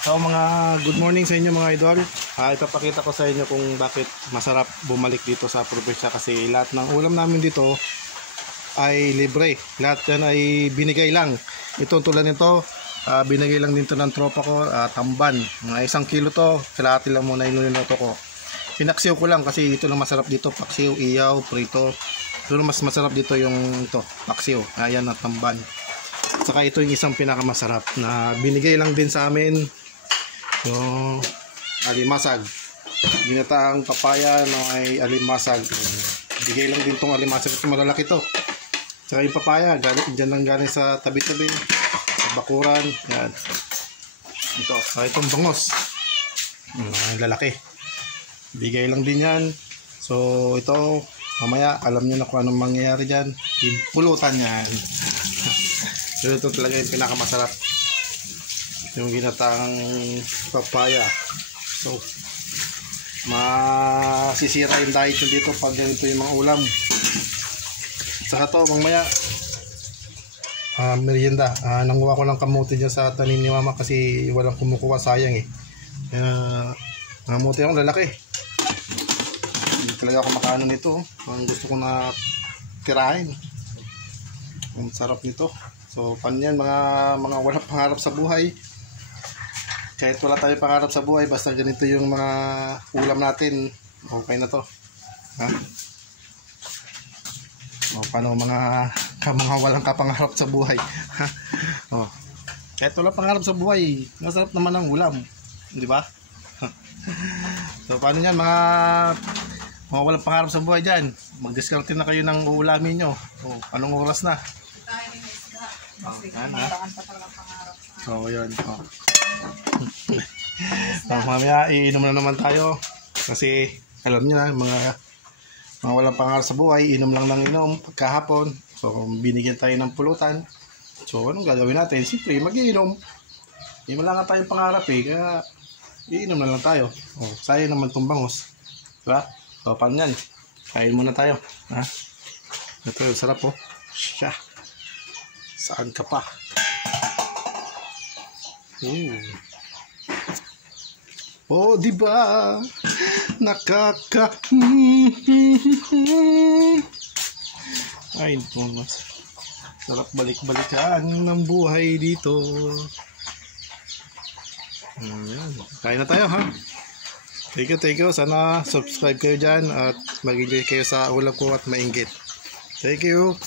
So mga good morning sa inyo mga idol. Ipapakita ko sa inyo kung bakit masarap bumalik dito sa probinsya, kasi lahat ng ulam namin dito ay libre. Lahat yan ay binigay lang. Ito tulad nito, binigay lang dito ng tropa ko, tamban. Mga 1 kilo to, kalahati lang muna inulinoto ko. Pinaksiw ko lang kasi ito lang masarap dito, paksiw, iyaw, prito. Pero mas masarap dito yung ito, paksiw. Ayan na tamban. Saka ito yung isang pinakamasarap na binigay lang din sa amin. Yung alimasag, ginataang papaya no, ay alimasag. Bigay lang din tong alimasag kasi malalaki to. Saka yung papaya dyan lang galing sa tabi-tabi, sa bakuran. Yan. Ito, itong bangos, lalaki, bigay lang din yan. So ito mamaya alam nyo na kung anong mangyayari dyan, yung pulutan yan. So ito talaga yung pinakamasarap, yung ginataang papaya. So masisira yung diet nyo dito pag ganito yung mga ulam. Saka to mamaya merienda. Nanguha ko lang kamuti dyan sa tanim ni mama kasi walang kumukuha, sayang eh. Kamuti akong lalaki, hindi talaga ako makaano nito. Ang gusto ko na tirahin. Ang sarap nito. So paano yan mga walang pangarap sa buhay? Kahit wala tayong pangarap sa buhay, basta ganito yung mga ulam natin, okay na to. O paano mga walang kapangarap sa buhay? Kahit wala pangarap sa buhay, masarap naman ang ulam, di ba? So paano yan mga walang pangarap sa buhay dyan? Mag-discount na kayo ng uulamin nyo. Anong oras na? So yun. Mamaya iinom na naman tayo kasi alam niyo na mga walang pangarap sa buhay, inom lang ng inom pagkahapon. So binigyan tayo ng pulutan, so anong gagawin natin? Siyempre mag-iinom. Hindi mo lang nga tayong pangarap eh, kaya iinom na lang tayo. Sayang naman itong bangos, diba? So paano yan? Kain muna tayo, ha? Ito yung sarap po. Siya, saan ka pa? Di ba? Ay, mas sarap balik-balikan ng buhay dito. Kain na tayo, ha? Thank you. Sana subscribe kayo dyan at mag-enjoy kayo sa ulam ko at mainggit. Thank you.